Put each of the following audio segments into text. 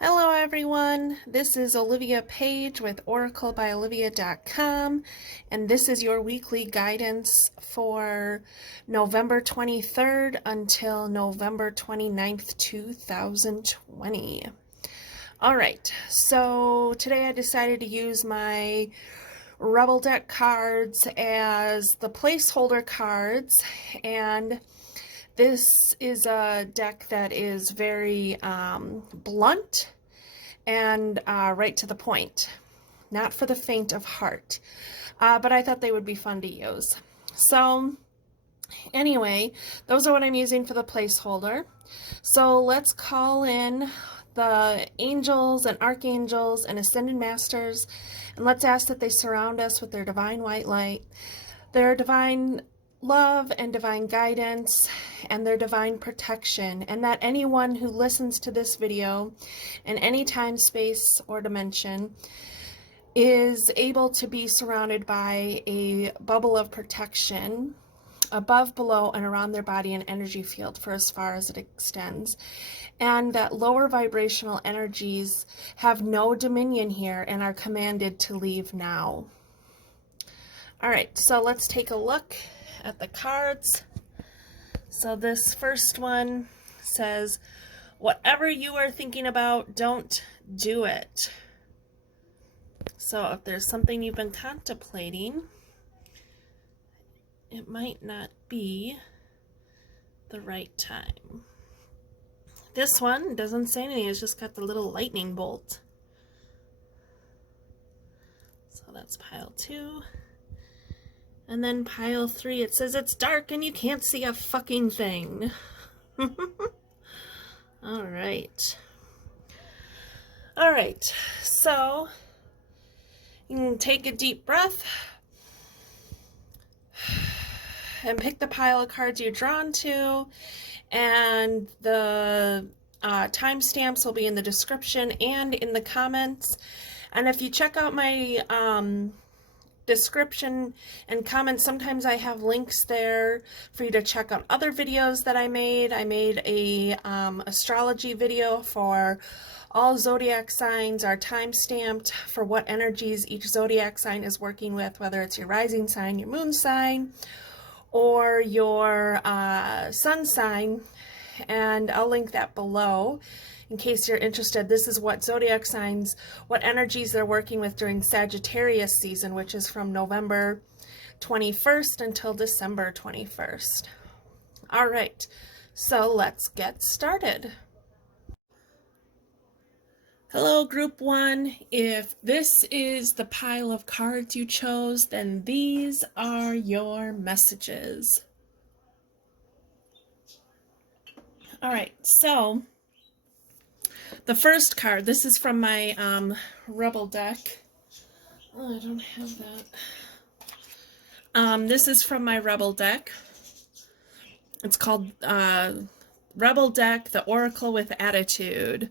Hello everyone, this is Olivia Page with oraclebyolivia.com, and this is your weekly guidance for November 23rd until November 29th, 2020. Alright, so today I decided to use my Rebel deck cards as the placeholder cards, and this is a deck that is very blunt and right to the point. Not for the faint of heart, but I thought they would be fun to use. So anyway, those are what I'm using for the placeholder. So let's call in the angels and archangels and ascended masters, and let's ask that they surround us with their divine white light, their divine love and divine guidance, and their divine protection, and that anyone who listens to this video in any time, space, or dimension is able to be surrounded by a bubble of protection above, below, and around their body and energy field for as far as it extends, and that lower vibrational energies have no dominion here and are commanded to leave now. All right, so let's take a look at the cards. So this first one says, whatever you are thinking about, don't do it. So if there's something you've been contemplating, it might not be the right time. This one doesn't say anything, it's just got the little lightning bolt. So that's pile 2. And then pile 3, it says it's dark and you can't see a fucking thing. Alright. Alright, so you can take a deep breath and pick the pile of cards you're drawn to, and the timestamps will be in the description and in the comments. And if you check out my description and comments, sometimes I have links there for you to check out other videos that I made. I made a astrology video for all zodiac signs, are time stamped for what energies each zodiac sign is working with, whether it's your rising sign, your moon sign, or your sun sign, and I'll link that below in case you're interested. This is what zodiac signs, what energies they're working with during Sagittarius season, which is from November 21st until December 21st. All right, so let's get started. Hello, Group 1. If this is the pile of cards you chose, then these are your messages. All right, so the first card, this is from my Rebel deck. Oh, I don't have that. This is from my Rebel deck. It's called Rebel Deck, the Oracle with Attitude.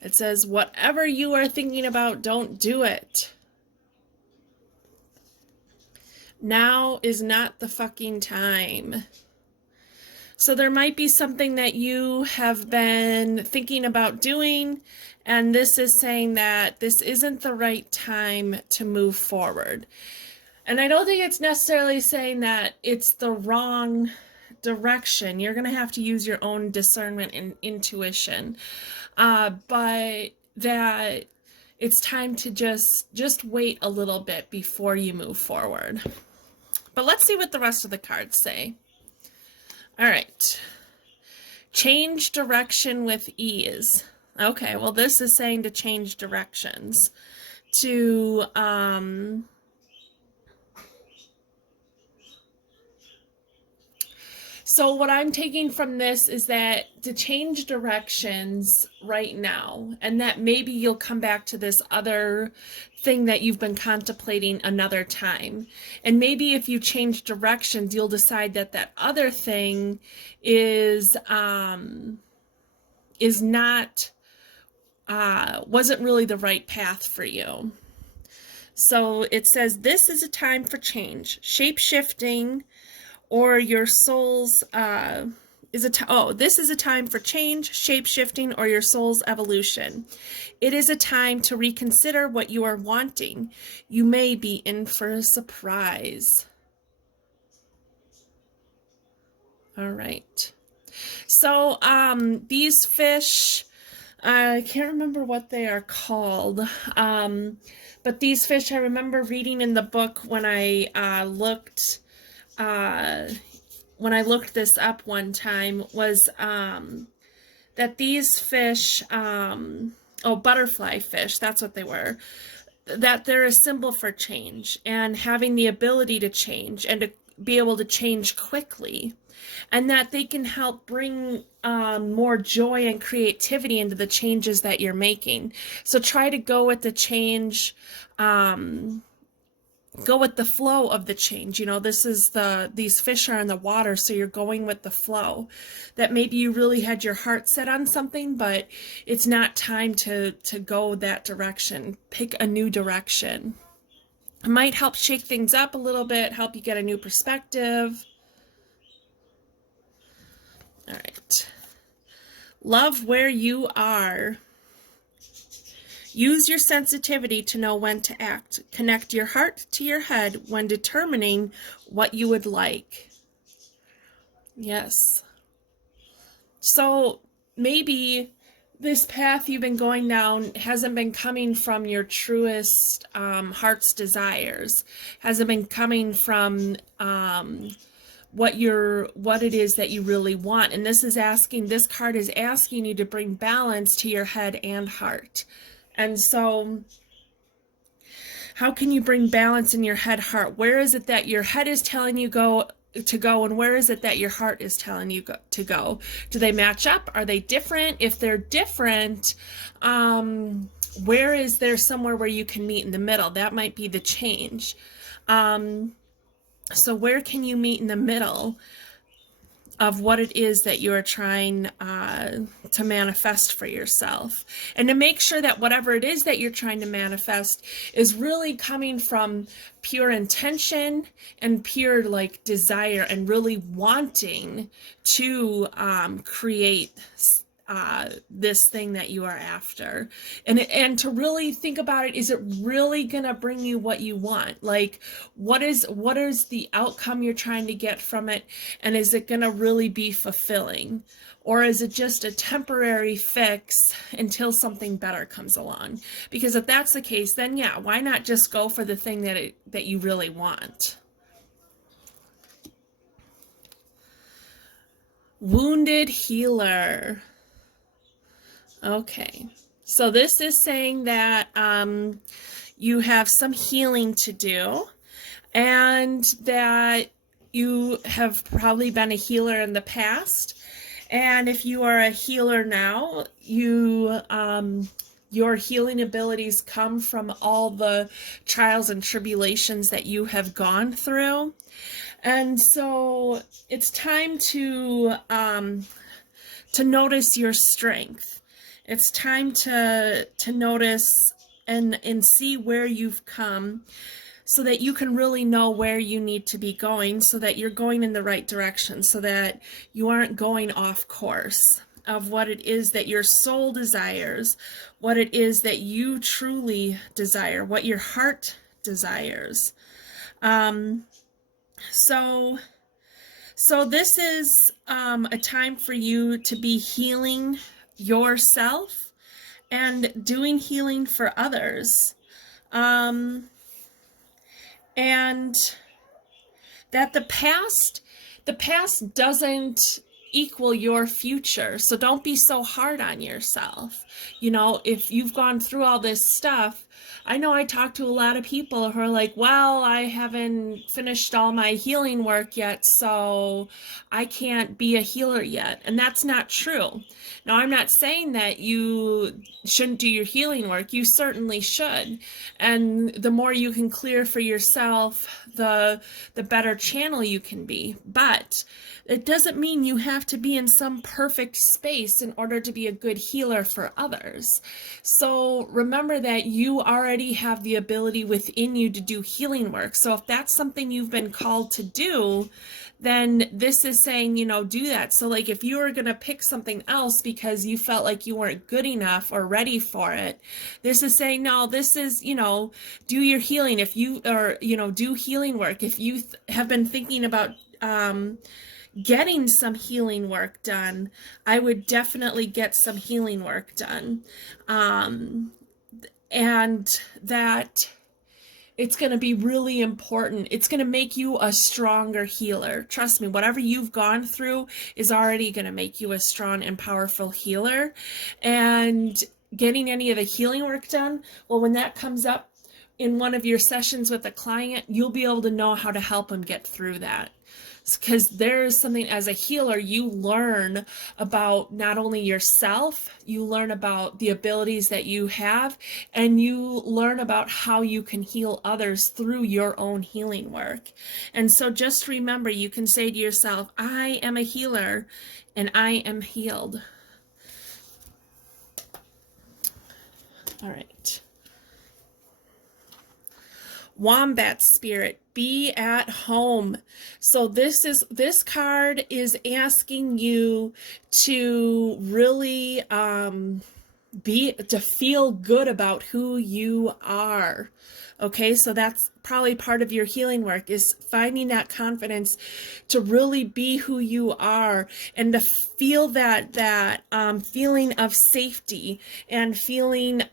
It says, whatever you are thinking about, don't do it. Now is not the fucking time. So there might be something that you have been thinking about doing, and this is saying that this isn't the right time to move forward. And I don't think it's necessarily saying that it's the wrong direction. You're going to have to use your own discernment and intuition. But that it's time to just wait a little bit before you move forward. But let's see what the rest of the cards say. All right. Change direction with ease. Okay, well, this is saying to change directions. To, so what I'm taking from this is that to change directions right now, and that maybe you'll come back to this other thing that you've been contemplating another time. And maybe if you change directions, you'll decide that that other thing is not, wasn't really the right path for you. So it says, this is a time for change, shape-shifting, or your soul's this is a time for change, shape-shifting, or your soul's evolution. It is a time to reconsider what you are wanting. You may be in for a surprise. All right. So, these fish, I can't remember what they are called, but these fish I remember reading in the book when I looked this up one time, was that these fish, butterfly fish, that's what they were, that they're a symbol for change and having the ability to change and to be able to change quickly, and that they can help bring more joy and creativity into the changes that you're making. So try to go with the change, go with the flow of the change. You know, these fish are in the water, so you're going with the flow. That maybe you really had your heart set on something, but it's not time to go that direction. Pick a new direction. It might help shake things up a little bit, help you get a new perspective. All right. Love where you are. Use your sensitivity to know when to act. Connect your heart to your head when determining what you would like. Yes. So maybe this path you've been going down hasn't been coming from your truest heart's desires. Hasn't been coming from what it is that you really want. And this card is asking you to bring balance to your head and heart. And so how can you bring balance in your heart? Where is it that your head is telling you to go, and where is it that your heart is telling you to go? Do they match up? Are they different? If they're different, where is there somewhere where you can meet in the middle? That might be the change. So where can you meet in the middle of what it is that you are trying to manifest for yourself? And to make sure that whatever it is that you're trying to manifest is really coming from pure intention and pure desire, and really wanting to create this thing that you are after, and to really think about it. Is it really gonna bring you what you want? Like, what is the outcome you're trying to get from it, and is it gonna really be fulfilling, or is it just a temporary fix until something better comes along? Because if that's the case, then yeah, why not just go for the thing that you really want? Wounded healer. Okay, so this is saying that you have some healing to do, and that you have probably been a healer in the past. And if you are a healer now, your healing abilities come from all the trials and tribulations that you have gone through. And so it's time to notice your strength. It's time to notice and see where you've come, so that you can really know where you need to be going, so that you're going in the right direction, so that you aren't going off course of what it is that your soul desires, what it is that you truly desire, what your heart desires. So this is a time for you to be healing yourself and doing healing for others. And that the past doesn't equal your future. So don't be so hard on yourself. You know, if you've gone through all this stuff, I know I talk to a lot of people who are like, well, I haven't finished all my healing work yet, so I can't be a healer yet. And that's not true. Now, I'm not saying that you shouldn't do your healing work. You certainly should. And the more you can clear for yourself, the better channel you can be. But it doesn't mean you have to be in some perfect space in order to be a good healer for others. So remember that you already have the ability within you to do healing work. So if that's something you've been called to do, then this is saying, you know, do that. So like if you were going to pick something else because you felt like you weren't good enough or ready for it, this is saying, no, this is, you know, do your healing. If you, or, you know, do healing work. If you have been thinking about, getting some healing work done, I would definitely get some healing work done. And that it's going to be really important. It's going to make you a stronger healer. Trust me, whatever you've gone through is already going to make you a strong and powerful healer. And getting any of the healing work done, well, when that comes up in one of your sessions with a client, you'll be able to know how to help them get through that. Because there's something, as a healer, you learn about not only yourself, you learn about the abilities that you have, and you learn about how you can heal others through your own healing work. And so just remember, you can say to yourself, I am a healer and I am healed. All right. Wombat spirit, be at home. So this card is asking you to really to feel good about who you are. Okay, so that's probably part of your healing work, is finding that confidence to really be who you are and to feel that feeling of safety and feeling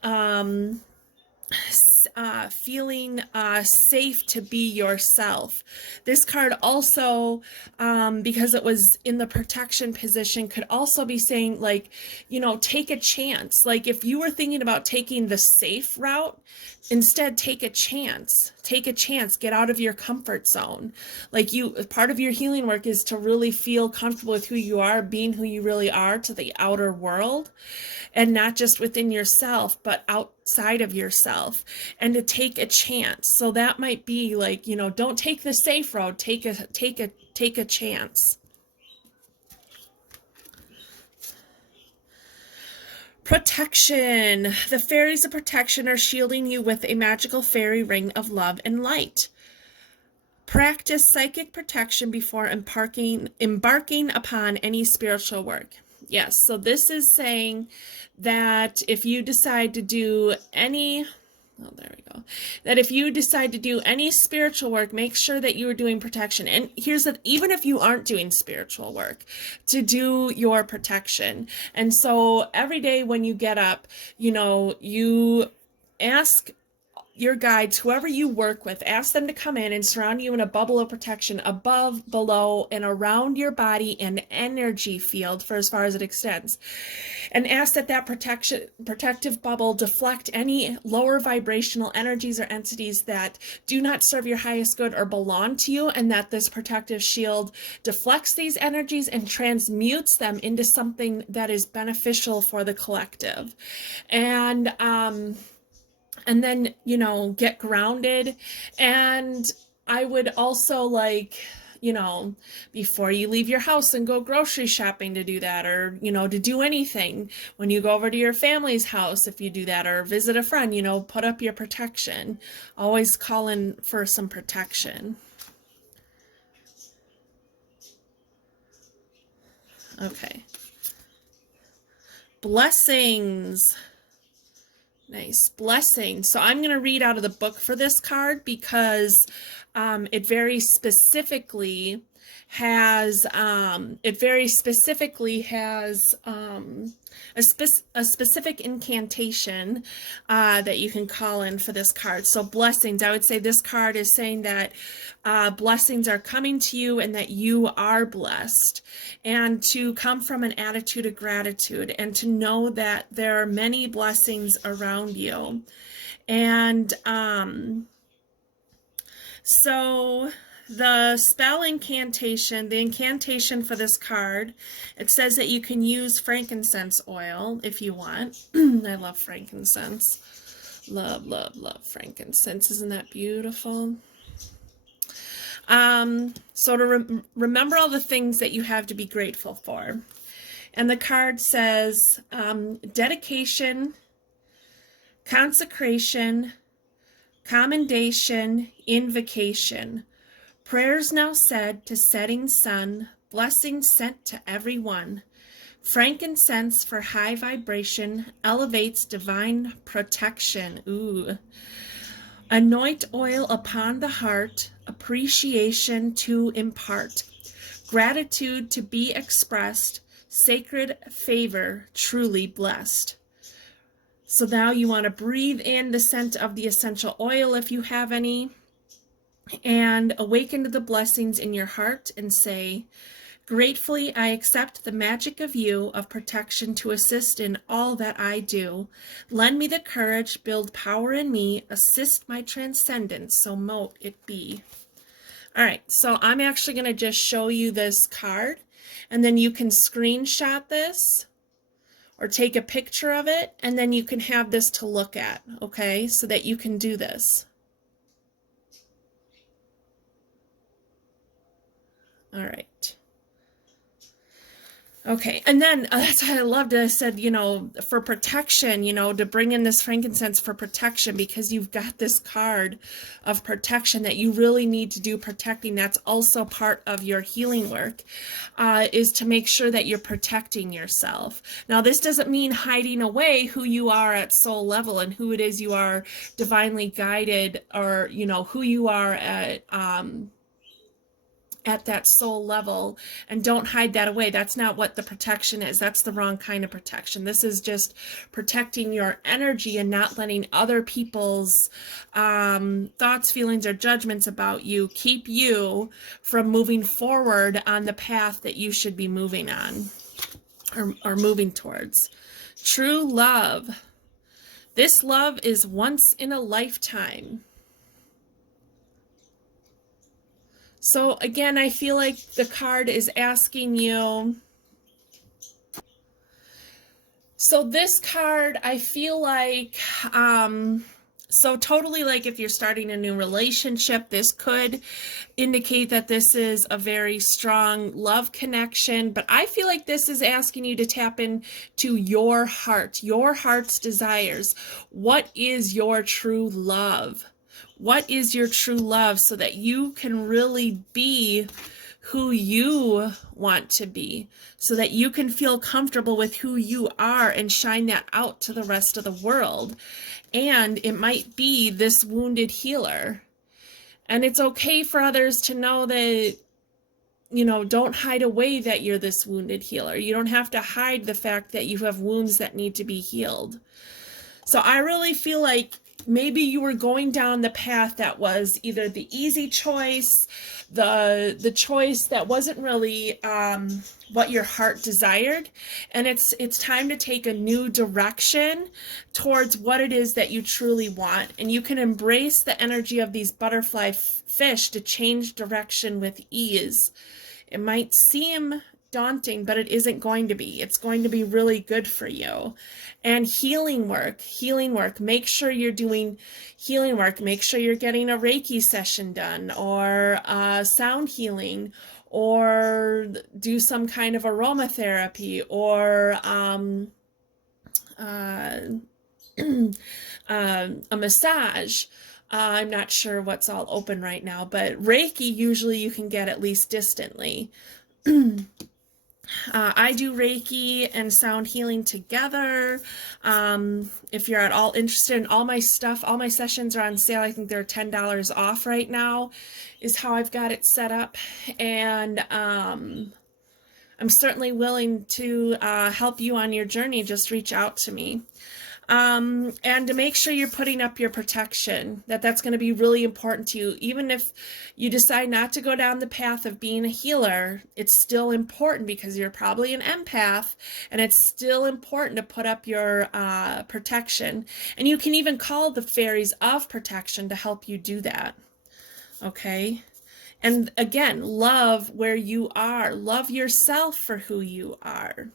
safe to be yourself. This card also, because it was in the protection position, could also be saying, like, you know, take a chance. Like if you were thinking about taking the safe route, instead take a chance. Take a chance. Get out of your comfort zone. Like part of your healing work is to really feel comfortable with who you are, being who you really are to the outer world, and not just within yourself, but outside of yourself, and to take a chance. So that might be like, you know, don't take the safe road, take a chance. Protection. The fairies of protection are shielding you with a magical fairy ring of love and light. Practice psychic protection before embarking upon any spiritual work. Yes, so this is saying that if you decide to do any, that if you decide to do any spiritual work, make sure that you are doing protection. And here's that, even if you aren't doing spiritual work, to do your protection. And so every day when you get up, you know, you ask your guides, whoever you work with, ask them to come in and surround you in a bubble of protection above, below, and around your body and energy field for as far as it extends. And ask that protective bubble deflect any lower vibrational energies or entities that do not serve your highest good or belong to you, and that this protective shield deflects these energies and transmutes them into something that is beneficial for the collective. And then, you know, get grounded. And I would also, like, you know, before you leave your house and go grocery shopping, to do that, or, you know, to do anything when you go over to your family's house, if you do that, or visit a friend, you know, put up your protection. Always call in for some protection. Okay. Blessings. Nice. Blessing. So I'm going to read out of the book for this card because it very specifically has a specific incantation that you can call in for this card. So blessings, I would say this card is saying that blessings are coming to you and that you are blessed, and to come from an attitude of gratitude and to know that there are many blessings around you. And so the spell incantation, the incantation for this card, it says that you can use frankincense oil if you want. I love frankincense. Love, love, love frankincense. Isn't that beautiful? So to remember all the things that you have to be grateful for. And the card says, dedication consecration, commendation, invocation. Prayers now said to setting sun, blessings sent to every one. Frankincense for high vibration elevates divine protection. Ooh. Anoint oil upon the heart, appreciation to impart. Gratitude to be expressed, sacred favor truly blessed. So now you want to breathe in the scent of the essential oil if you have any, and awaken to the blessings in your heart and say, gratefully, I accept the magic of you, of protection to assist in all that I do. Lend me the courage, build power in me, assist my transcendence, so mote it be. All right, so I'm actually going to just show you this card, and then you can screenshot this or take a picture of it, and then you can have this to look at, okay, so that you can do this. All right. Okay, and then that's what I loved. I said, you know, for protection, you know, to bring in this frankincense for protection, because you've got this card of protection that you really need to do protecting. That's also part of your healing work, is to make sure that you're protecting yourself. Now, this doesn't mean hiding away who you are at soul level and who it is you are divinely guided, or, you know, who you are at that soul level, and don't hide that away. That's not what the protection is. That's the wrong kind of protection. This is just protecting your energy and not letting other people's thoughts, feelings, or judgments about you keep you from moving forward on the path that you should be moving on, or moving towards. True love. This love is once in a lifetime. So again, I feel like the card is asking you. So this card, I feel like, so totally like if you're starting a new relationship, this could indicate that this is a very strong love connection. But I feel like this is asking you to tap into your heart, your heart's desires. What is your true love? What is your true love, so that you can really be who you want to be, so that you can feel comfortable with who you are and shine that out to the rest of the world. And it might be this wounded healer. And it's okay for others to know that, you know, don't hide away that you're this wounded healer. You don't have to hide the fact that you have wounds that need to be healed. So I really feel like maybe you were going down the path that was either the easy choice, the choice that wasn't really what your heart desired, and it's time to take a new direction towards what it is that you truly want. And you can embrace the energy of these butterfly fish to change direction with ease. It might seem daunting, but it isn't going to be. It's going to be really good for you. And healing work, make sure you're doing healing work. Make sure you're getting a Reiki session done, or sound healing, or do some kind of aromatherapy, or a massage. I'm not sure what's all open right now, but Reiki usually you can get at least distantly. I do Reiki and sound healing together. If you're at all interested in all my stuff, all my sessions are on sale. I think they're $10 off right now, is how I've got it set up. And I'm certainly willing to help you on your journey. Just reach out to me. And to make sure you're putting up your protection, that's going to be really important to you. Even if you decide not to go down the path of being a healer, it's still important, because you're probably an empath, and it's still important to put up your protection. And you can even call the fairies of protection to help you do that. Okay? And again, love where you are. Love yourself for who you are.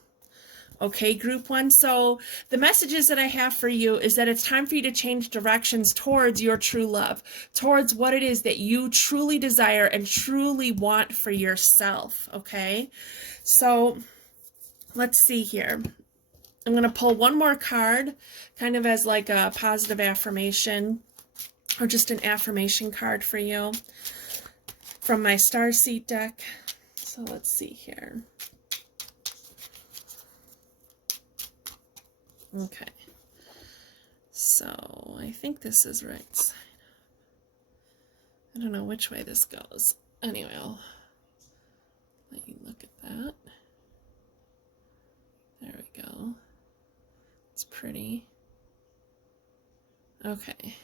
Okay, group one. So the messages that I have for you is that it's time for you to change directions towards your true love, towards what it is that you truly desire and truly want for yourself. Okay, so let's see here. I'm going to pull one more card, kind of as like a positive affirmation, or just an affirmation card for you from my Starseed deck. So let's see here. Okay. So I think this is right side up. I don't know which way this goes. Anyway, I'll let you look at that. There we go. It's pretty. Okay.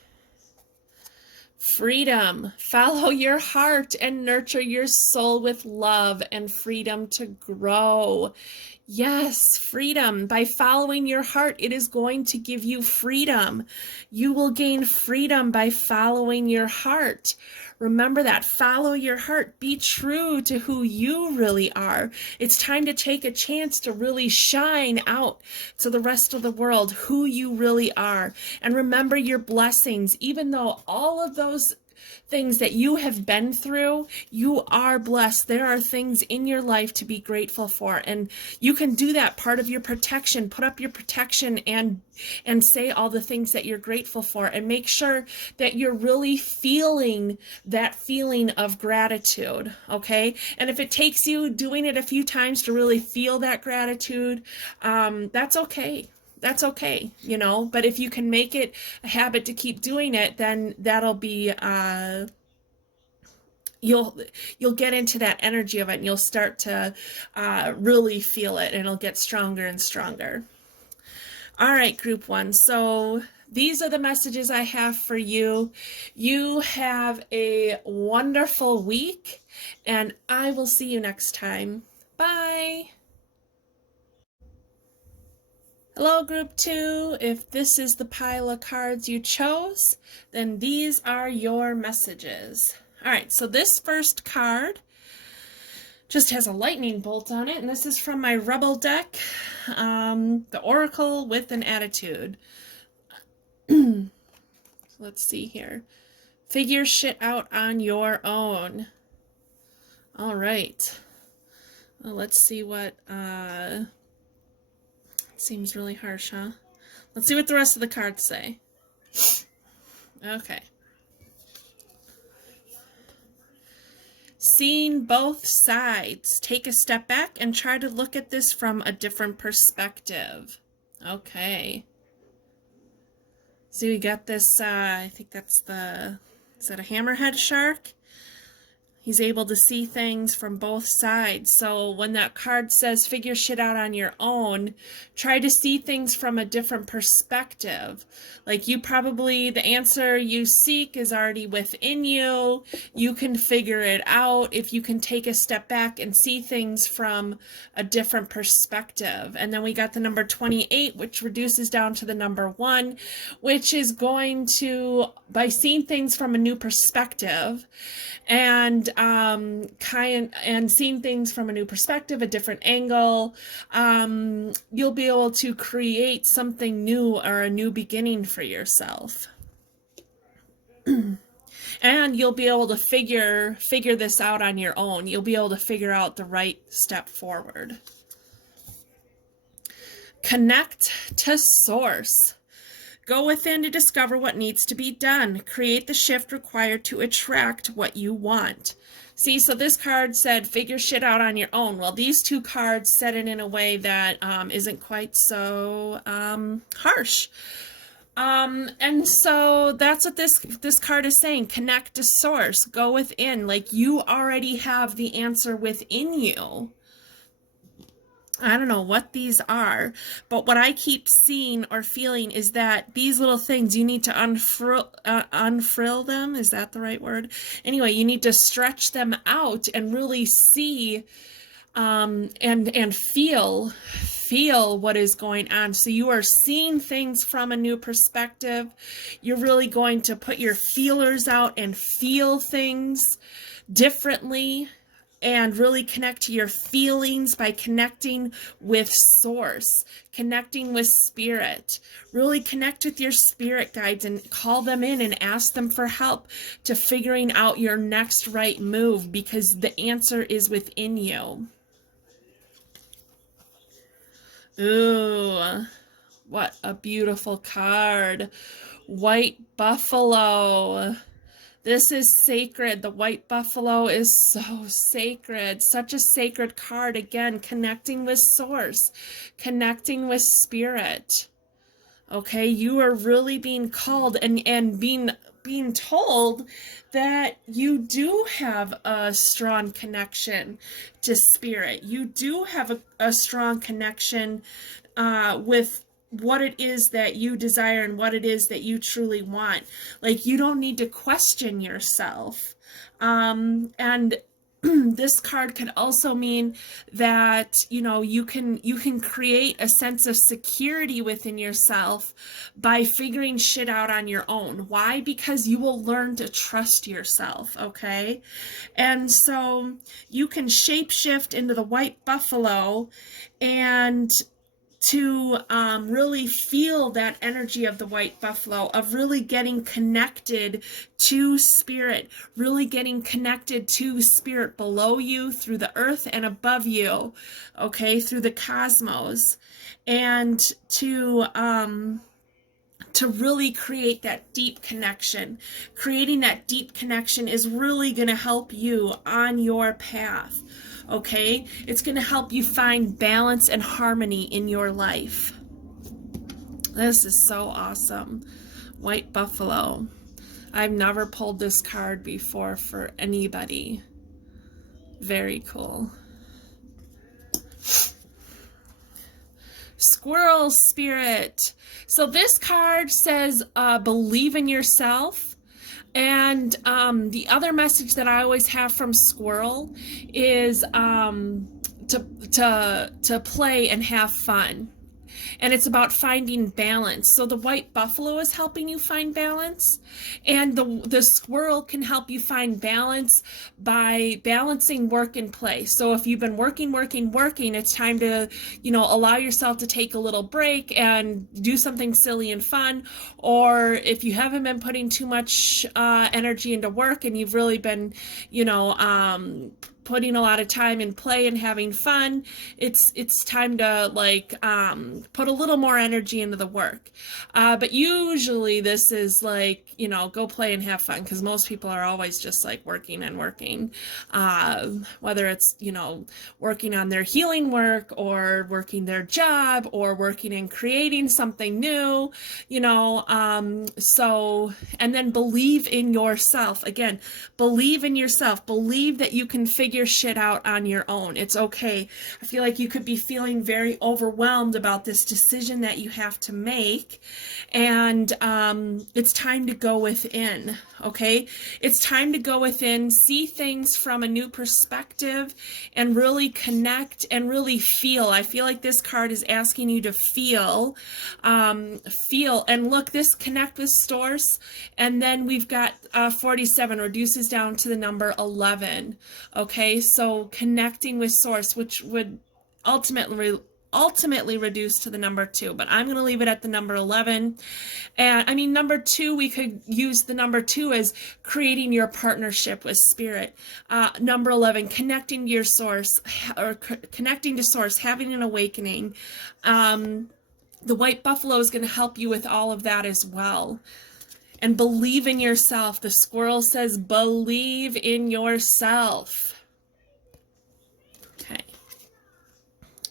Freedom. Follow your heart and nurture your soul with love and freedom to grow. Yes, freedom. By following your heart, it is going to give you freedom. You will gain freedom by following your heart. Remember that. Follow your heart. Be true to who you really are. It's time to take a chance to really shine out to the rest of the world who you really are. And remember your blessings. Even though all of those things that you have been through, you are blessed. There are things in your life to be grateful for, and you can do that. Part of your protection, put up your protection and say all the things that you're grateful for, and make sure that you're really feeling that feeling of gratitude. Okay, and if it takes you doing it a few times to really feel that gratitude, that's okay. That's okay, you know, but if you can make it a habit to keep doing it, then that'll be, you'll get into that energy of it, and you'll start to really feel it, and it'll get stronger and stronger. All right, group one. So these are the messages I have for you. You have a wonderful week, and I will see you next time. Bye. Hello, group two. If this is the pile of cards you chose, then these are your messages. All right, so this first card just has a lightning bolt on it, and this is from my Rebel deck, the Oracle with an Attitude. So let's see here. Figure shit out on your own. All right. Well, let's see what... Seems really harsh, huh? Let's see what the rest of the cards say. Okay. Seeing both sides. Take a step back and try to look at this from a different perspective. Okay. So we got this, I think that's the, is that a hammerhead shark? He's able to see things from both sides. So when that card says figure shit out on your own, try to see things from a different perspective. Like you probably, the answer you seek is already within you. You can figure it out if you can take a step back and see things from a different perspective. And then we got the number 28, which reduces down to the number 1, which is going to, by seeing things from a new perspective, and seeing things from a new perspective, a different angle, you'll be able to create something new or a new beginning for yourself. And you'll be able to figure this out on your own. You'll be able to figure out the right step forward. Connect to source. Go within to discover what needs to be done. Create the shift required to attract what you want. See, so this card said, figure shit out on your own. Well, these two cards said it in a way that isn't quite so harsh. And so that's what this card is saying. Connect to source. Go within. Like you already have the answer within you. I don't know what these are, but what I keep seeing or feeling is that these little things, you need to unfrill them. Is that the right word? Anyway, you need to stretch them out and really see and feel what is going on. So you are seeing things from a new perspective. You're really going to put your feelers out and feel things differently, and really connect to your feelings by connecting with source, connecting with spirit. Really connect with your spirit guides and call them in and ask them for help to figuring out your next right move, because the answer is within you. Ooh, what a beautiful card. White buffalo. This is sacred. The white buffalo is so sacred. Such a sacred card. Again, connecting with source, connecting with spirit. Okay, you are really being called and being told that you do have a strong connection to spirit. You do have a strong connection with what it is that you desire and what it is that you truly want. Like, you don't need to question yourself. And this card could also mean that, you know, you can create a sense of security within yourself by figuring shit out on your own. Why? Because you will learn to trust yourself, okay? And so you can shapeshift into the white buffalo and to really feel that energy of the white buffalo, of really getting connected to spirit, really getting connected to spirit below you, through the earth, and above you, okay, through the cosmos, and to really create that deep connection. Creating that deep connection is really going to help you on your path. Okay, it's going to help you find balance and harmony in your life. This is so awesome. White buffalo. I've never pulled this card before for anybody. Very cool. Squirrel spirit. So this card says believe in yourself. And the other message that I always have from squirrel is to play and have fun. And it's about finding balance. So the white buffalo is helping you find balance, and the squirrel can help you find balance by balancing work and play. So if you've been working, it's time to, you know, allow yourself to take a little break and do something silly and fun. Or if you haven't been putting too much energy into work and you've really been, you know, putting a lot of time in play and having fun, it's time to like put a little more energy into the work. But usually this is like, you know, go play and have fun, because most people are always just like working and working, whether it's, you know, working on their healing work or working their job or working and creating something new, you know. So, and then believe in yourself. Again, believe in yourself. Believe that you can figure shit out on your own. It's okay. I feel like you could be feeling very overwhelmed about this decision that you have to make, and it's time to go within. Okay, it's time to go within, see things from a new perspective, and really connect and really feel. I feel like this card is asking you to feel, and look, this connect with source, and then we've got 47 reduces down to the number 11. Okay, so connecting with source, which would ultimately reduce to the number 2, but I'm going to leave it at the number 11. And I mean, number 2, we could use the number 2 as creating your partnership with spirit. Number 11, connecting to your source, or connecting to source, having an awakening. The white buffalo is going to help you with all of that as well. And believe in yourself. The squirrel says believe in yourself. Okay.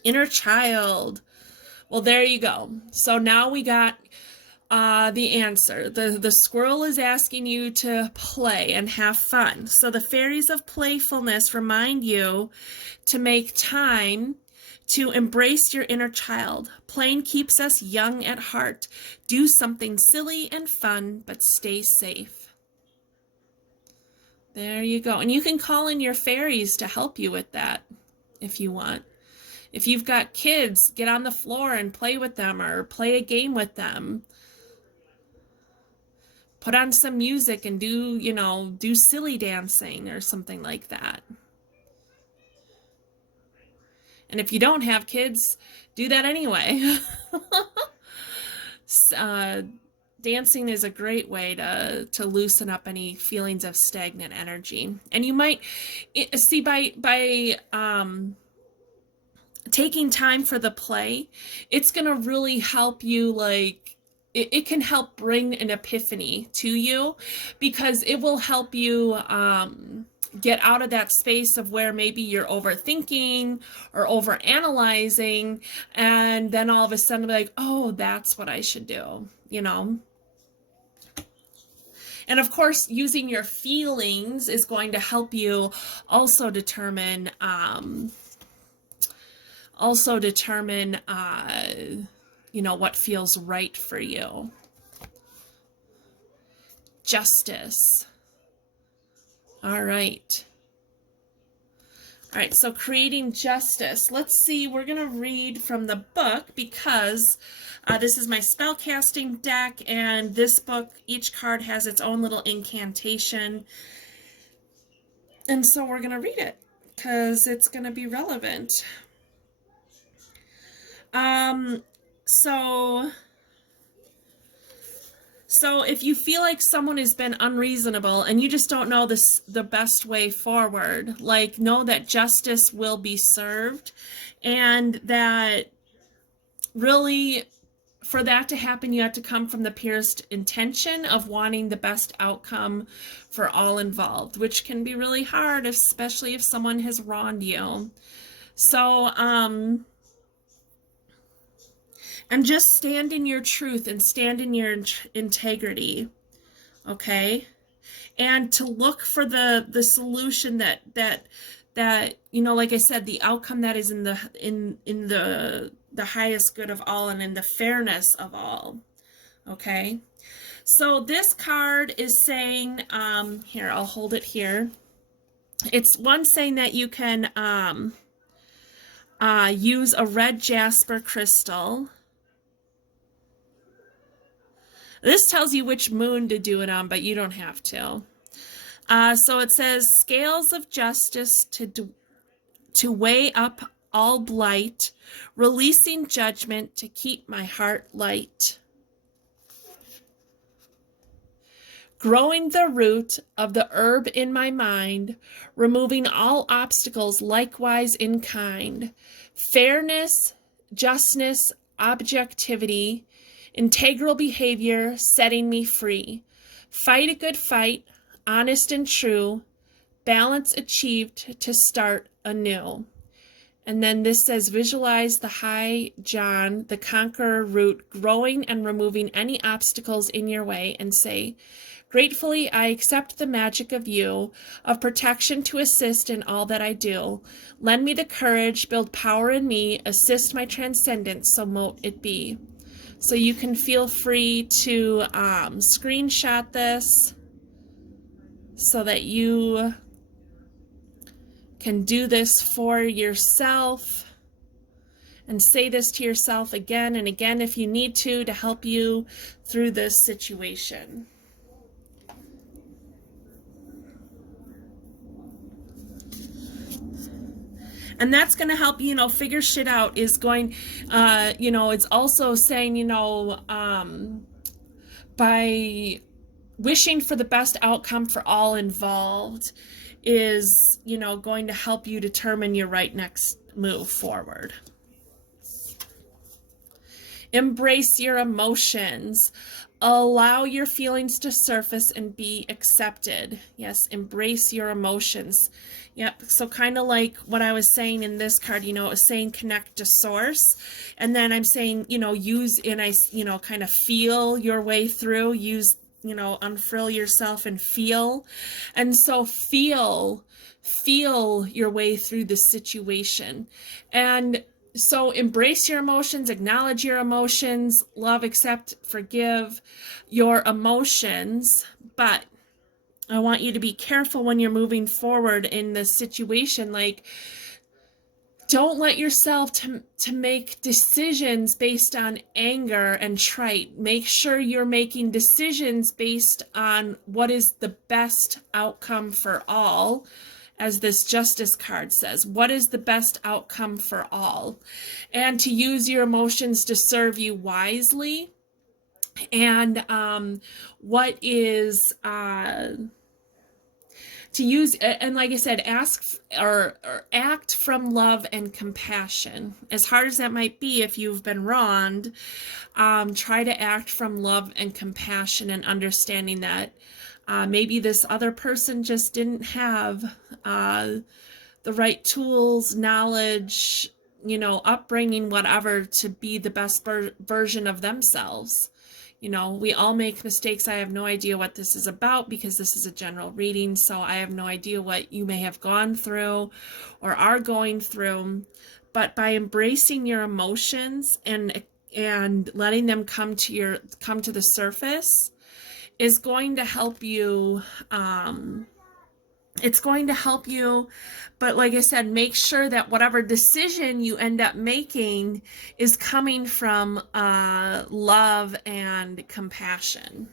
Inner child. Well, there you go. So now we got the answer. The squirrel is asking you to play and have fun. So the fairies of playfulness remind you to make time to embrace your inner child. Playing keeps us young at heart. Do something silly and fun, but stay safe. There you go. And you can call in your fairies to help you with that if you want. If you've got kids, get on the floor and play with them, or play a game with them. Put on some music and do, you know, do silly dancing or something like that. And if you don't have kids, do that anyway. Dancing is a great way to loosen up any feelings of stagnant energy. And you might see by taking time for the play, it's going to really help you, like, it can help bring an epiphany to you, because it will help you get out of that space of where maybe you're overthinking or overanalyzing, and then all of a sudden be like, oh, that's what I should do, you know? And of course, using your feelings is going to help you also determine, you know, what feels right for you. Justice. All right. All right, so creating justice. Let's see, we're going to read from the book, because this is my spellcasting deck, and this book, each card has its own little incantation. And so we're going to read it, because it's going to be relevant. So if you feel like someone has been unreasonable and you just don't know the best way forward, like, know that justice will be served, and that really, for that to happen, you have to come from the purest intention of wanting the best outcome for all involved, which can be really hard, especially if someone has wronged you. So, and just stand in your truth and stand in your integrity, okay? And to look for the solution that you know, like I said, the outcome that is in the highest good of all and in the fairness of all, okay? So this card is saying, here, I'll hold it here. It's one saying that you can use a red jasper crystal. This tells you which moon to do it on, but you don't have to. So it says, scales of justice to weigh up all blight, releasing judgment to keep my heart light. Growing the root of the herb in my mind, removing all obstacles likewise in kind. Fairness, justness, objectivity, integral behavior, setting me free. Fight a good fight, honest and true, balance achieved to start anew. And then this says, visualize the high John, the conqueror root, growing and removing any obstacles in your way, and say, gratefully, I accept the magic of you, of protection to assist in all that I do. Lend me the courage, build power in me, assist my transcendence, so mote it be. So you can feel free to screenshot this so that you can do this for yourself and say this to yourself again and again if you need to help you through this situation. And that's going to help, you know, figure shit out. Is going, you know, it's also saying, you know, by wishing for the best outcome for all involved is, you know, going to help you determine your right next move forward. Embrace your emotions. Allow your feelings to surface and be accepted. Yes, embrace your emotions. Yep, so kind of like what I was saying in this card, you know, it was saying connect to source. And then I'm saying, you know, use, and I, you know, kind of feel your way through, use, you know, unfurl yourself and feel. And so feel your way through the situation. And so embrace your emotions, acknowledge your emotions, love, accept, forgive your emotions. But I want you to be careful when you're moving forward in this situation. Like, don't let yourself to make decisions based on anger and trite. Make sure you're making decisions based on what is the best outcome for all. As this justice card says, what is the best outcome for all? And to use your emotions to serve you wisely. And what is to use, and like I said, ask or act from love and compassion. As hard as that might be, if you've been wronged, try to act from love and compassion, and understanding that maybe this other person just didn't have the right tools, knowledge, upbringing, whatever, to be the best version of themselves. We all make mistakes. I have no idea what this is about, because this is a general reading, so I have no idea what you may have gone through or are going through. But by embracing your emotions and letting them come to the surface is going to help you. It's going to help you, but like I said, make sure that whatever decision you end up making is coming from love and compassion.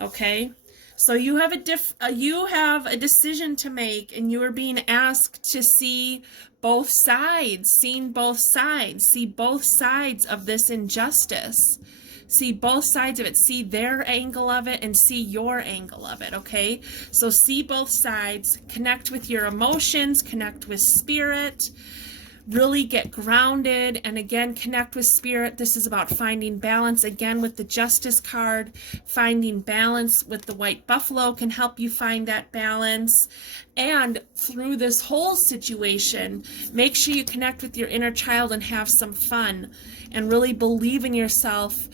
Okay, so you have a decision to make, and you are being asked to see both sides, see both sides of this injustice. See both sides of it. See their angle of it and see your angle of it, okay? So see both sides, connect with your emotions, connect with spirit, really get grounded, and again, connect with spirit. This is about finding balance. Again, with the Justice card, finding balance with the White Buffalo can help you find that balance. And through this whole situation, make sure you connect with your inner child and have some fun, and really believe in yourself.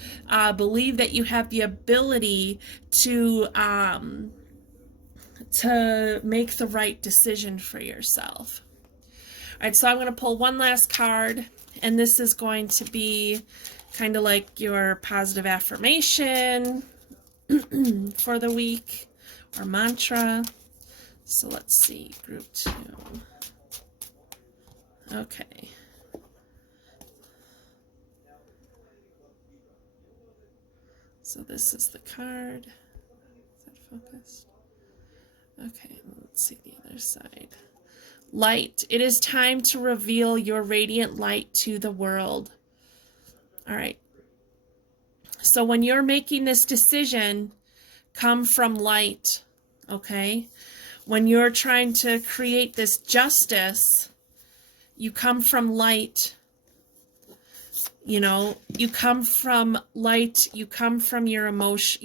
Believe that you have the ability to make the right decision for yourself. All right, so I'm going to pull one last card, and this is going to be kind of like your positive affirmation for the week, or mantra. So let's see, group 2. Okay. So this is the card. Is that focused? Okay, let's see the other side. Light. It is time to reveal your radiant light to the world. All right. So when you're making this decision, come from light, okay? When you're trying to create this justice, you come from light. You come from light, you come from your emotions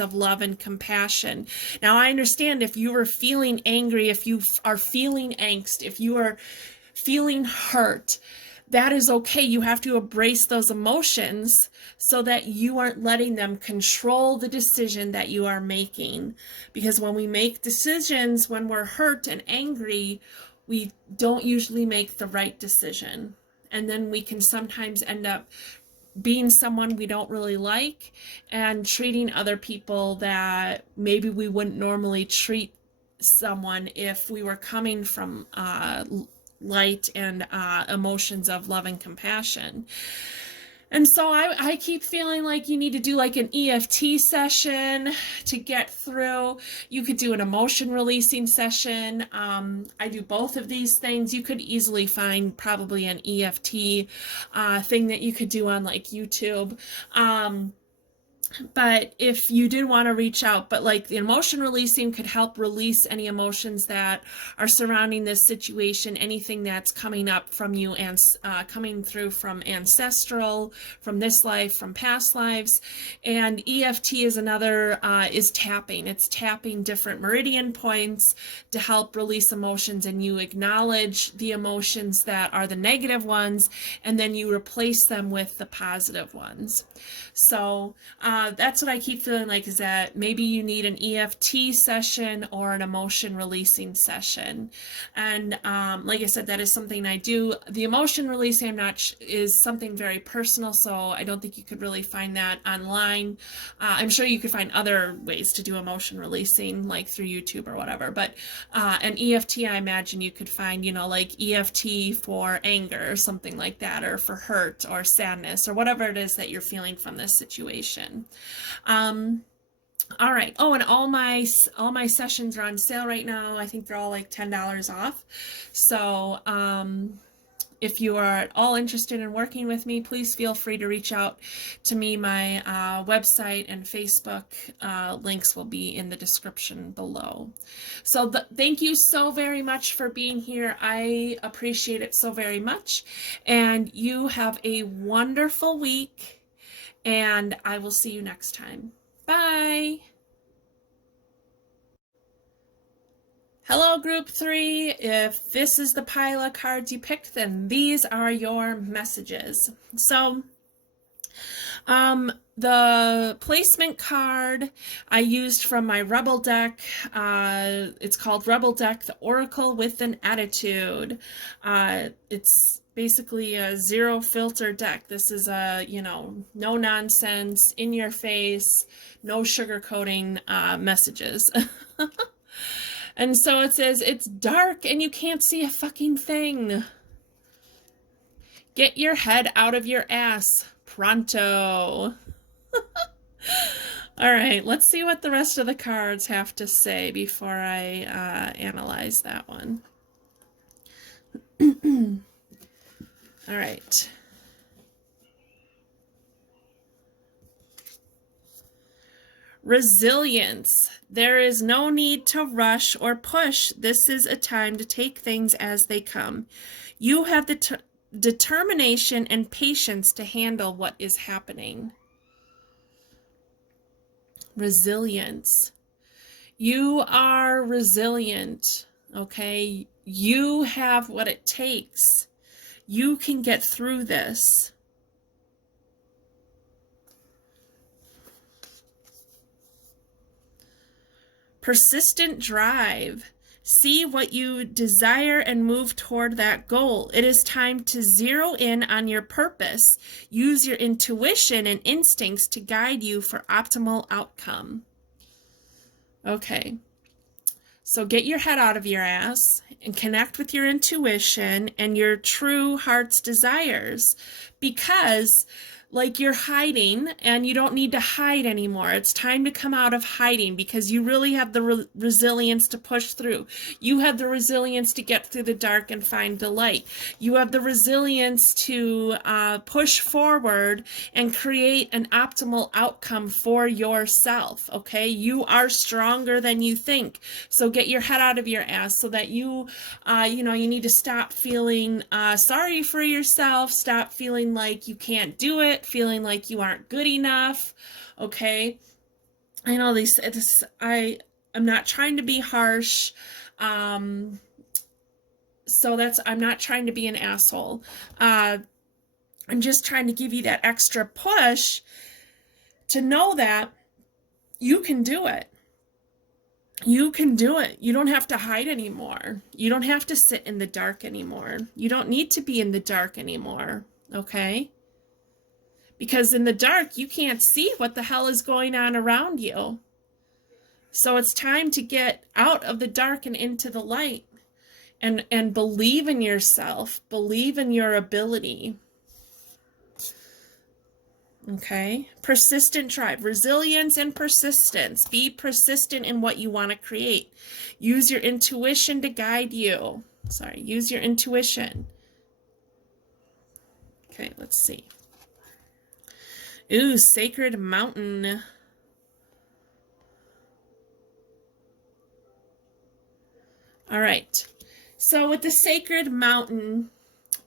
of love and compassion. Now, I understand if you are feeling angry, if you are feeling angst, if you are feeling hurt, that is okay. You have to embrace those emotions so that you aren't letting them control the decision that you are making. Because when we make decisions, when we're hurt and angry, we don't usually make the right decision. And then we can sometimes end up being someone we don't really like, and treating other people that maybe we wouldn't normally treat someone if we were coming from light and emotions of love and compassion. And so I keep feeling like you need to do like an EFT session to get through. You could do an emotion releasing session. I do both of these things. You could easily find probably an EFT thing that you could do on like YouTube. But if you did want to reach out, but like the emotion releasing could help release any emotions that are surrounding this situation, anything that's coming up from you and coming through from ancestral, from this life, from past lives. And EFT is another, is tapping. It's tapping different meridian points to help release emotions, and you acknowledge the emotions that are the negative ones, and then you replace them with the positive ones. So that's what I keep feeling like, is that maybe you need an EFT session or an emotion releasing session. And like I said, that is something I do. The emotion releasing is something very personal, so I don't think you could really find that online. I'm sure you could find other ways to do emotion releasing, like through YouTube or whatever. But an EFT, I imagine you could find, like EFT for anger or something like that, or for hurt or sadness or whatever it is that you're feeling from this situation. All right. Oh, and all my sessions are on sale right now. I think they're all like $10 off. So, if you are at all interested in working with me, please feel free to reach out to me. My website and Facebook links will be in the description below. So thank you so very much for being here. I appreciate it so very much. And you have a wonderful week, and I will see you next time. Bye. Hello, group 3. If this is the pile of cards you picked, then these are your messages. So, the placement card I used from my Rebel deck, it's called Rebel Deck, the Oracle with an Attitude. It's basically a zero filter deck. This is a, no nonsense, in your face, no sugarcoating messages. And so it says, it's dark and you can't see a fucking thing. Get your head out of your ass. Pronto. All right, let's see what the rest of the cards have to say before I analyze that one. All right. Resilience. There is no need to rush or push. This is a time to take things as they come. You have the determination and patience to handle what is happening. Resilience. You are resilient, okay? You have what it takes. You can get through this. Persistent drive. See what you desire and move toward that goal. It is time to zero in on your purpose. Use your intuition and instincts to guide you for optimal outcome. Okay. So get your head out of your ass and connect with your intuition and your true heart's desires, because like you're hiding and you don't need to hide anymore. It's time to come out of hiding because you really have the resilience to push through. You have the resilience to get through the dark and find the light. You have the resilience to push forward and create an optimal outcome for yourself, okay? You are stronger than you think. So get your head out of your ass so that you need to stop feeling sorry for yourself, stop feeling like you can't do it, feeling like you aren't good enough, okay? I know I'm not trying to be harsh, I'm not trying to be an asshole. I'm just trying to give you that extra push to know that you can do it. You can do it. You don't have to hide anymore. You don't have to sit in the dark anymore. You don't need to be in the dark anymore, okay? Because in the dark, you can't see what the hell is going on around you. So it's time to get out of the dark and into the light and believe in yourself, believe in your ability. Okay? Persistent drive, resilience and persistence. Be persistent in what you want to create. Use your intuition to guide you. Use your intuition. Okay, let's see. Ooh, Sacred Mountain. All right. So with the Sacred Mountain,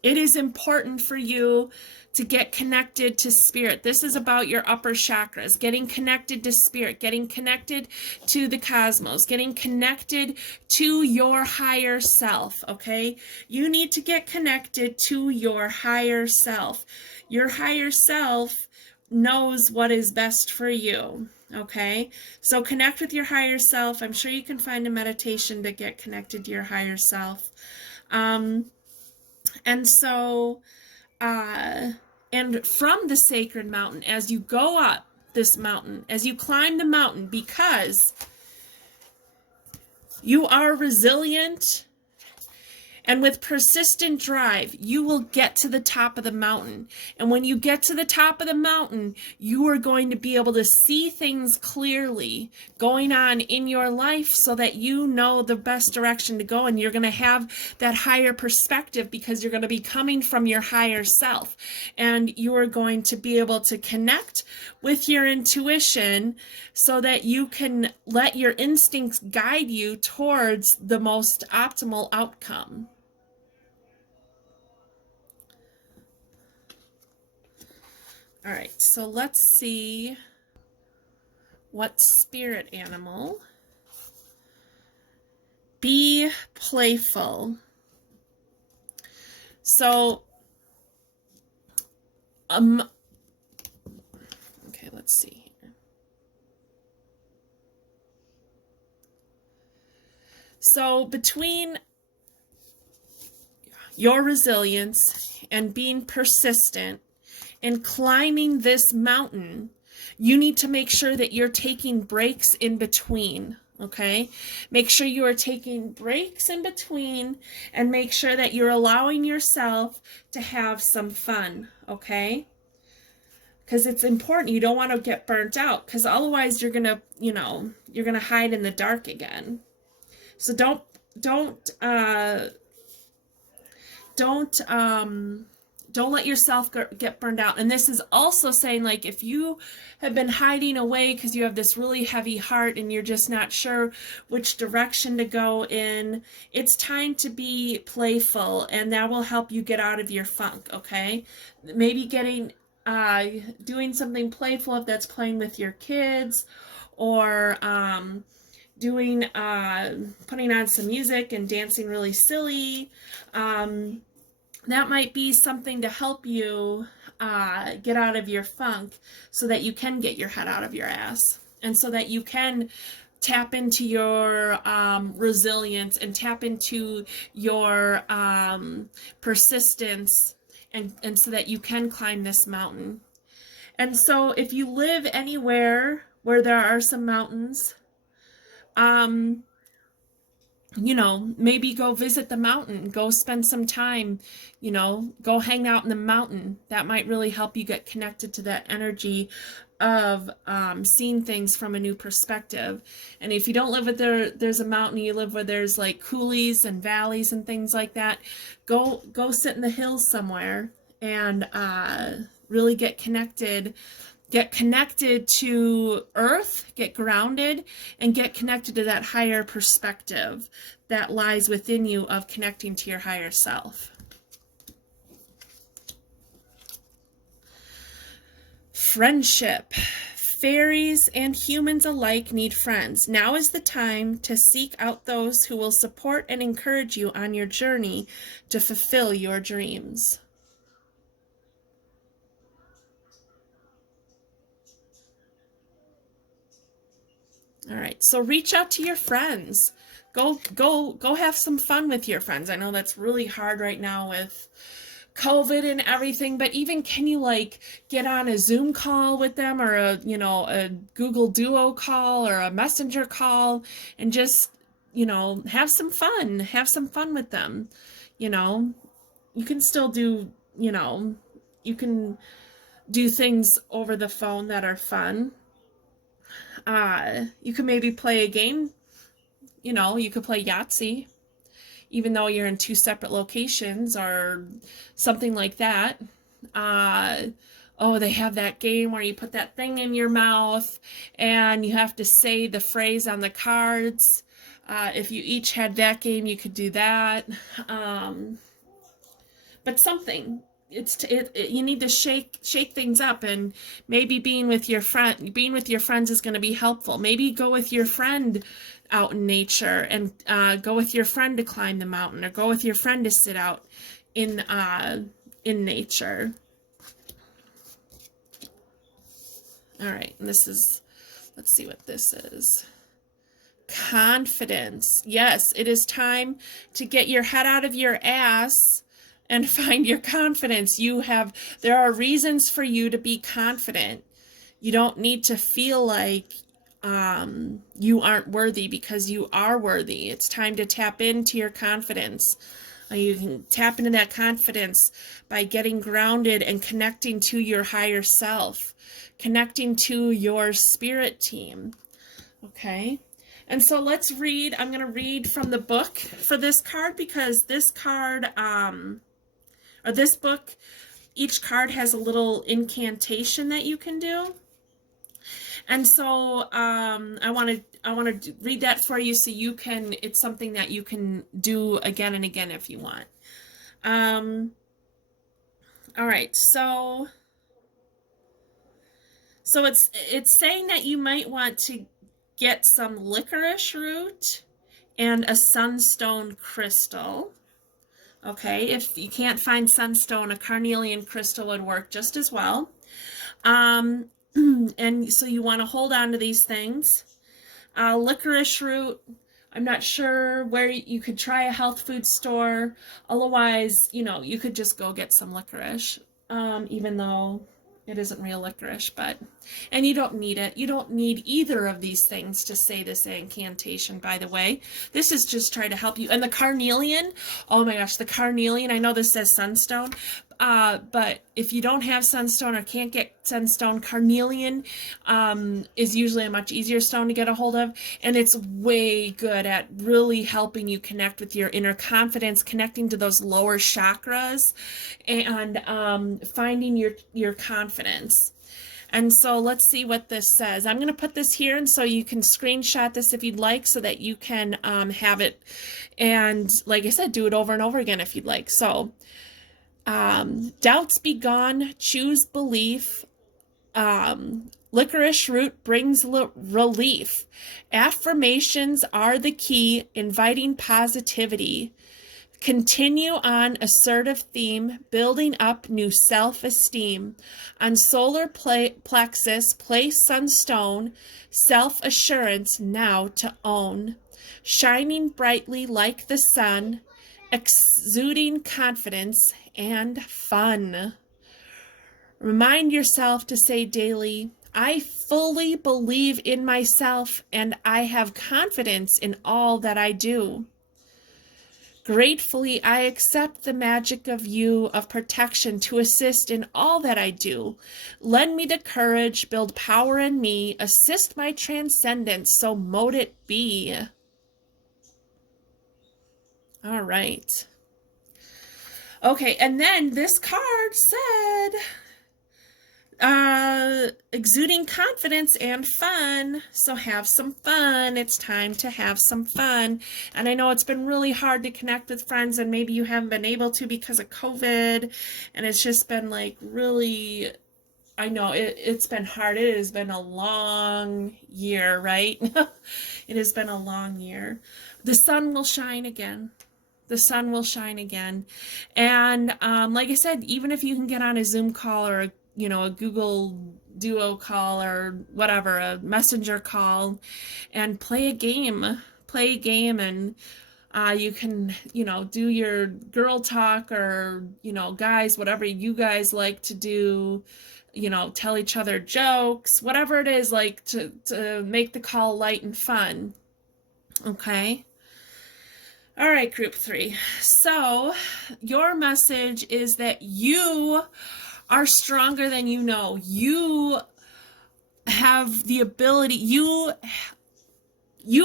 it is important for you to get connected to spirit. This is about your upper chakras, getting connected to spirit, getting connected to the cosmos, getting connected to your higher self, okay? You need to get connected to your higher self. Your higher self knows what is best for you, okay? So connect with your higher self. I'm sure you can find a meditation to get connected to your higher self. And from the Sacred Mountain, as you go up this mountain, as you climb the mountain, because you are resilient And with persistent drive, you will get to the top of the mountain. And when you get to the top of the mountain, you are going to be able to see things clearly going on in your life so that you know the best direction to go. And you're going to have that higher perspective because you're going to be coming from your higher self. And you are going to be able to connect with your intuition so that you can let your instincts guide you towards the most optimal outcome. All right, so let's see what spirit animal. Be playful. So, okay, let's see here. So between your resilience and being persistent and climbing this mountain, you need to make sure that you're taking breaks in between, okay? Make sure you are taking breaks in between and make sure that you're allowing yourself to have some fun, okay? Because it's important. You don't want to get burnt out because otherwise you're going to, you're going to hide in the dark again. So don't let yourself get burned out. And this is also saying, like, if you have been hiding away because you have this really heavy heart and you're just not sure which direction to go in, it's time to be playful, and that will help you get out of your funk, okay? Maybe doing something playful, if that's playing with your kids, or putting on some music and dancing really silly. That might be something to help you get out of your funk so that you can get your head out of your ass, and so that you can tap into your resilience and tap into your persistence, and so that you can climb this mountain. And so if you live anywhere where there are some mountains, maybe go visit the mountain, go spend some time, go hang out in the mountain. That might really help you get connected to that energy of seeing things from a new perspective. And if you don't live where there's a mountain, you live where there's like coulees and valleys and things like that, go sit in the hills somewhere and really get connected to earth, get grounded, and get connected to that higher perspective that lies within you of connecting to your higher self. Friendship. Fairies and humans alike need friends. Now is the time to seek out those who will support and encourage you on your journey to fulfill your dreams. All right, so reach out to your friends. Go have some fun with your friends. I know that's really hard right now with COVID and everything, but even can you get on a Zoom call with them, or a Google Duo call, or a Messenger call, and just, have some fun with them. You can still do, you can do things over the phone that are fun. You could maybe play a game, you could play Yahtzee, even though you're in two separate locations, or something like that. They have that game where you put that thing in your mouth and you have to say the phrase on the cards. If you each had that game, you could do that. But something. You need to shake things up, and maybe being with your friends is going to be helpful. Maybe go with your friend out in nature, and go with your friend to climb the mountain, or go with your friend to sit out in nature. All right, and let's see what this is. Confidence. Yes, it is time to get your head out of your ass and find your confidence. There are reasons for you to be confident. You don't need to feel like you aren't worthy, because you are worthy. It's time to tap into your confidence. You can tap into that confidence by getting grounded and connecting to your higher self, connecting to your spirit team. Okay. And so let's read. I'm going to read from the book for this card, because this card, or this book, each card has a little incantation that you can do. And so I want to read that for you so you can, it's something that you can do again and again if you want. All right, so it's saying that you might want to get some licorice root and a sunstone crystal. Okay, if you can't find sunstone, a carnelian crystal would work just as well. And so you want to hold on to these things. Licorice root, I'm not sure where you could try a health food store. Otherwise, you know, you could just go get some licorice, even though it isn't real licorice, and you don't need it. You don't need either of these things to say this incantation, by the way. This is just trying to help you. And the carnelian, oh my gosh, the carnelian, I know this says sunstone, but if you don't have sunstone or can't get sunstone, carnelian is usually a much easier stone to get a hold of, and it's way good at really helping you connect with your inner confidence, connecting to those lower chakras, and finding your confidence. And so let's see what this says. I'm going to put this here, and so you can screenshot this if you'd like, so that you can have it, and like I said, do it over and over again if you'd like. So doubts be gone, choose belief. Licorice root brings relief. Affirmations are the key, inviting positivity. Continue on assertive theme, building up new self-esteem. On solar plexus, place sunstone, self-assurance now to own. Shining brightly like the sun, exuding confidence and fun. Remind yourself to say daily, I fully believe in myself and I have confidence in all that I do. Gratefully, I accept the magic of you, of protection to assist in all that I do. Lend me the courage, build power in me, assist my transcendence, so mote it be. All right. Okay, and then this card said, exuding confidence and fun. So have some fun. It's time to have some fun. And I know it's been really hard to connect with friends, and maybe you haven't been able to because of COVID, and it's just been like really, I know it's been hard. It has been a long year, right? It has been a long year. The sun will shine again. The sun will shine again. And like I said, even if you can get on a Zoom call or a Google Duo call or whatever, a messenger call, and play a game, and you can, do your girl talk, or, guys, whatever you guys like to do, tell each other jokes, whatever it is, like to make the call light and fun. Okay. All right, group 3. So your message is that you are stronger than you know. You have the ability, you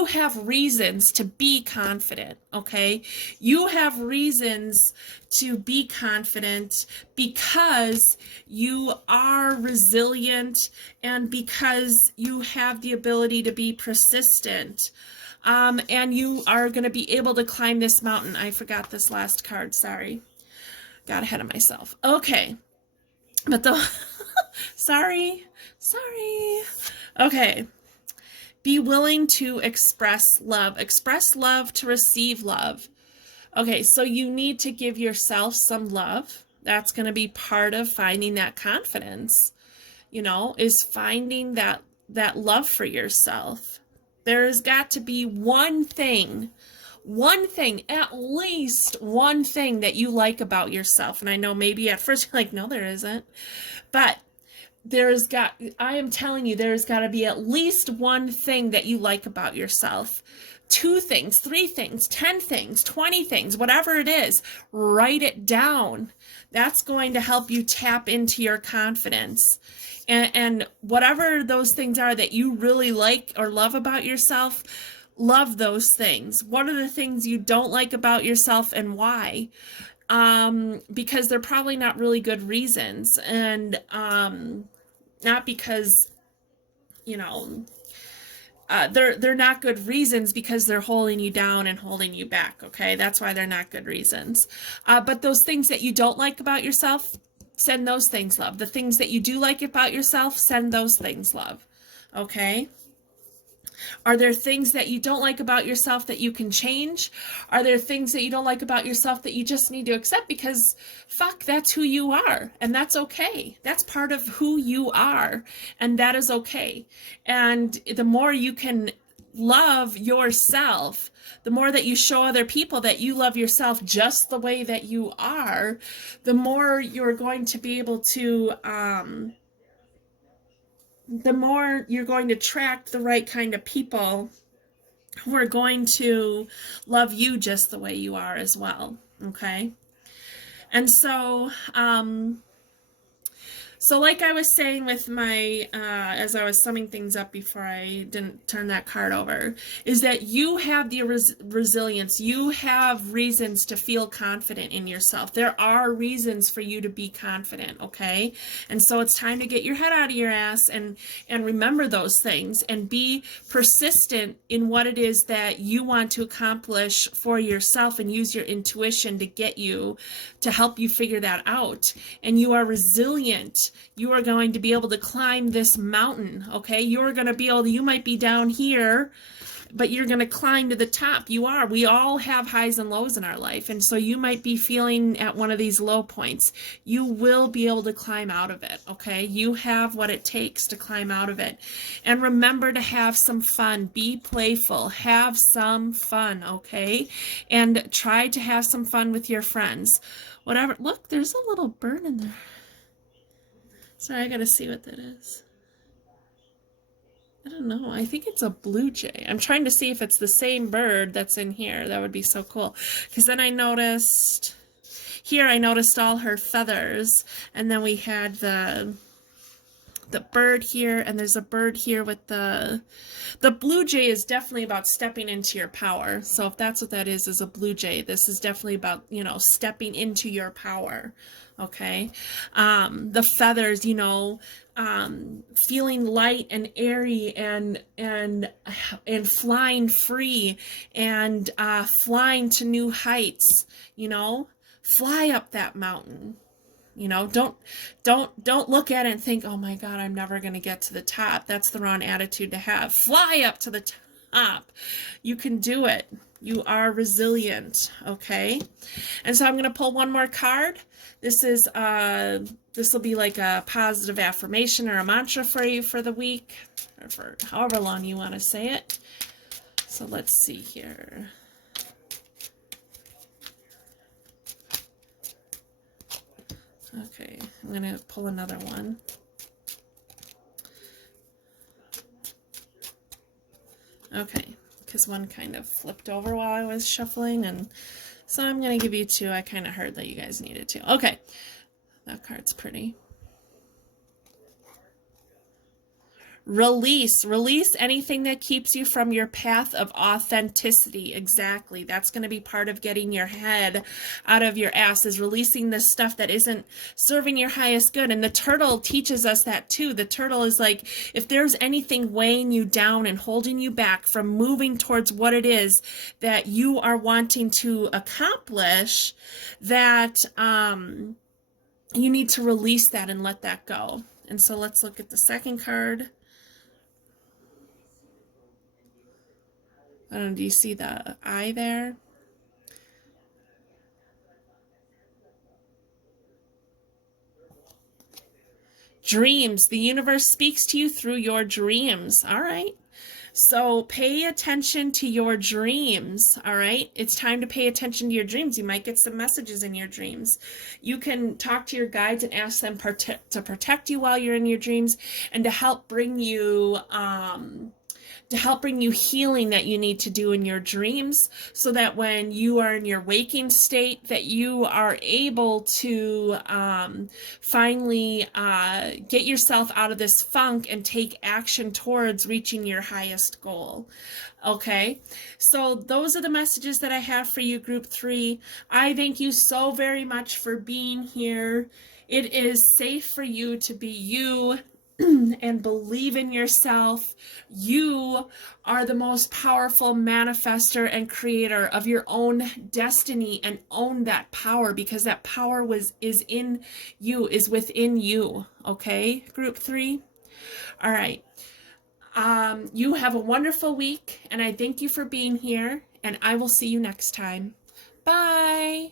have reasons to be confident, okay? You have reasons to be confident because you are resilient and because you have the ability to be persistent. And you are going to be able to climb this mountain. I forgot this last card. Sorry. Got ahead of myself. Okay. But sorry. Okay. Be willing to express love. Express love to receive love. Okay. So you need to give yourself some love. That's going to be part of finding that confidence, is finding that love for yourself. There's got to be one thing, at least one thing that you like about yourself. And I know maybe at first you're like, no, there isn't. But I am telling you, there's got to be at least one thing that you like about yourself. 2 things, 3 things, 10 things, 20 things, whatever it is, write it down. That's going to help you tap into your confidence. And whatever those things are that you really like or love about yourself, love those things. What are the things you don't like about yourself and why? Because they're probably not really good reasons, and not because, you know, they're not good reasons because they're holding you down and holding you back. Okay, that's why they're not good reasons. But those things that you don't like about yourself, send those things love. The things that you do like about yourself, send those things love. Okay. Are there things that you don't like about yourself that you can change? Are there things that you don't like about yourself that you just need to accept because fuck, that's who you are, and that's okay. That's part of who you are, and that is okay. And the more you can love yourself, the more that you show other people that you love yourself just the way that you are, the more you're going to be able to the more you're going to attract the right kind of people who are going to love you just the way you are as well. Okay. And so, so like I was saying with my, as I was summing things up before I didn't turn that card over, is that you have the resilience. You have reasons to feel confident in yourself. There are reasons for you to be confident, okay? And so it's time to get your head out of your ass and remember those things and be persistent in what it is that you want to accomplish for yourself, and use your intuition to get you, to help you figure that out. And you are resilient. You are going to be able to climb this mountain, okay? You're going to be able to, you might be down here, but you're going to climb to the top. You are. We all have highs and lows in our life. And so you might be feeling at one of these low points. You will be able to climb out of it, okay? You have what it takes to climb out of it. And remember to have some fun. Be playful. Have some fun, okay? And try to have some fun with your friends. Whatever. Look, there's a little bird in there. Sorry, I gotta see what that is. I don't know. I think it's a blue jay. I'm trying to see if it's the same bird that's in here. That would be so cool. Because then I noticed, here I noticed all her feathers. And then we had the bird here, and there's a bird here with the blue jay is definitely about stepping into your power. So if that's what that is a blue jay, this is definitely about, you know, stepping into your power. Okay. The feathers, you know, feeling light and airy and flying free and flying to new heights, you know, fly up that mountain. You know, don't look at it and think, oh my God, I'm never going to get to the top. That's the wrong attitude to have. Fly up to the top. You can do it. You are resilient. Okay. And so I'm going to pull one more card. This is, this will be like a positive affirmation or a mantra for you for the week, or for however long you want to say it. So let's see here. Okay, I'm going to pull another one. Okay, because one kind of flipped over while I was shuffling, and so I'm going to give you 2. I kind of heard that you guys needed 2. Okay, that card's pretty. Release anything that keeps you from your path of authenticity. Exactly. That's going to be part of getting your head out of your ass, is releasing this stuff that isn't serving your highest good. And the turtle teaches us that too. The turtle is like, if there's anything weighing you down and holding you back from moving towards what it is that you are wanting to accomplish, that you need to release that and let that go. And so let's look at the second card. I don't know, do you see the eye there? Dreams. The universe speaks to you through your dreams. All right. So pay attention to your dreams. All right. It's time to pay attention to your dreams. You might get some messages in your dreams. You can talk to your guides and ask them to protect you while you're in your dreams, and to help bring you, to help bring you healing that you need to do in your dreams, so that when you are in your waking state, that you are able to finally get yourself out of this funk and take action towards reaching your highest goal. Okay, so those are the messages that I have for you, group 3. I thank you so very much for being here. It is safe for you to be you and believe in yourself. You are the most powerful manifester and creator of your own destiny, and own that power, because that power is in you, is within you. Okay, group 3. All right. You have a wonderful week, and I thank you for being here, and I will see you next time. Bye.